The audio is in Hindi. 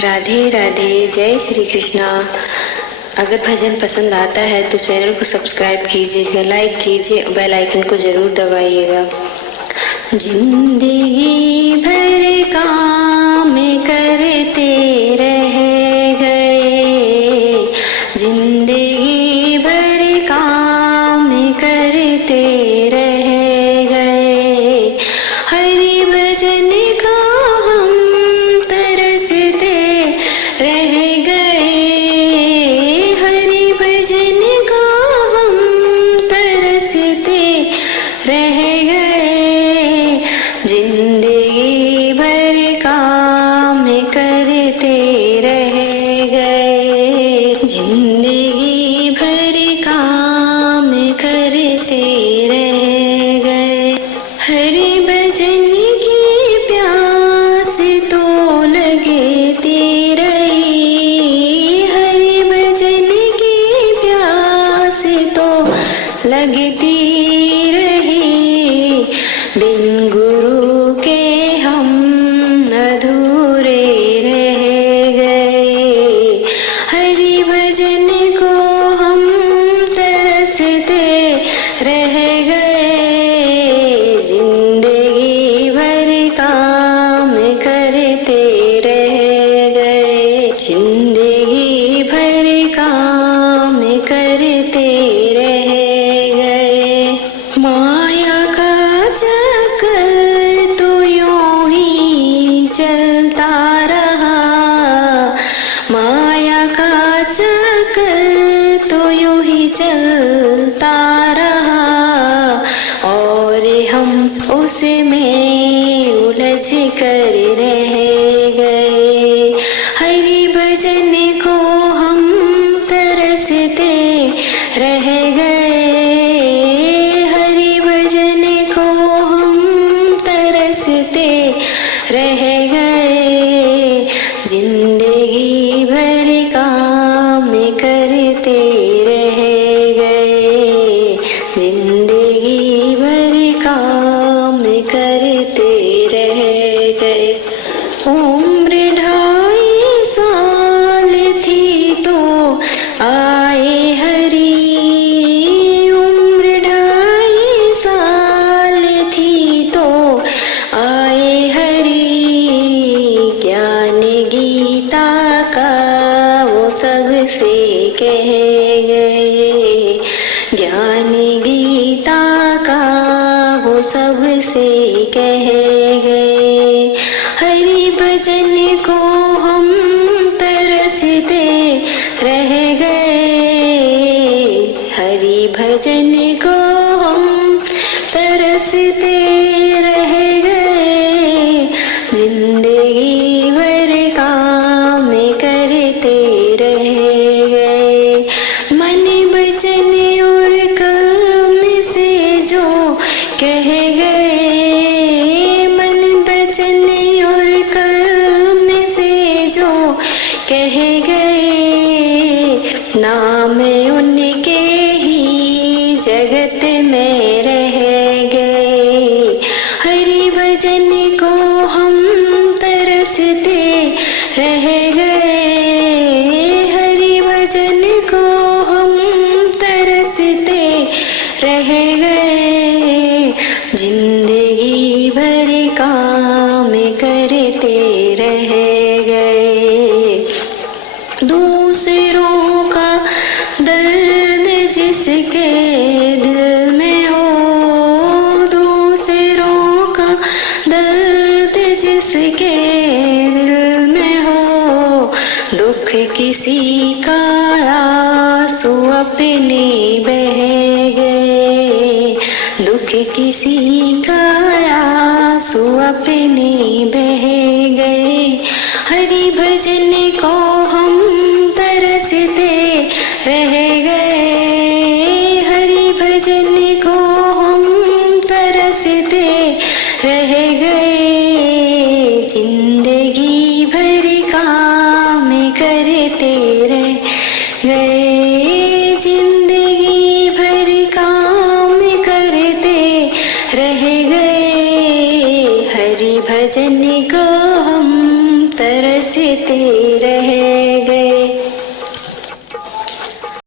राधे राधे, जय श्री कृष्णा। अगर भजन पसंद आता है तो चैनल को सब्सक्राइब कीजिएगा, लाइक कीजिए, बेल आइकन को जरूर दबाइएगा। जिंदगी भर काम करते रह गए, जिंदगी भर काम करते रह गए, हरि भजन का हम तरसते रह गए, हरि भजन का हम तरसते रह गए, जिंदगी भर काम करते रह गए, जिंदगी भर काम करते रह गए। हरि भजन की प्यास तो लगती रही, हरि भजन की प्यास तो लगती रही, बिन गुरु के हम अधूरे रह गए, हरि भजन को हम तरसते रह गए, जिंदगी भर काम करते रह गए, जिंदगी भर काम करते रह गए। माया का चक्कर तो यूं ही चलता रहा, माया का चक्कर तो यूं ही चलता रहा, और हम उसमें उलझ कर रह गए, हरि भजन को हम तरसते रह गए, हरि भजन को हम तरसते रह गए, जिंदगी भर काम करते रह गए, जिंदगी भर काम करते रह गए। उम्र 2.5 साल थी तो आए हरि, उम्र 2.5 साल थी तो आए हरि, ज्ञान गीता का वो सबसे कह गए, ज्ञान गीता का वो सबसे कह गए, हरि भजन को हम तरसते रह गए, हरि भजन को हम तरसते रह गए, जिंदगी भर काम करते रह गए, मन वचन और कर्म से जो कह गए, मन वचन और कर्म से जो कह गए, नाम उनके ही जगत में रह गए, हरि भजन को हम तरसते रह गए, हरि भजन को हम तरसते रह गए, जिंदगी भर काम करते रह गए। दूसरों का दर्द जिसके दिल में हो, दूसरों का दर्द जिसके दिल में हो, दुख किसी का आंसू अपने बह गए, दुख किसी का आंसू अपने बह गए, हरि भजन को हम तरसते रह गए, हरि भजन को हम तरसते रह गए, जिंदगी भर काम करते रह गए, जिंदगी भर काम करते रह गए, हरि भजन को हम तरसते बरसते रहे।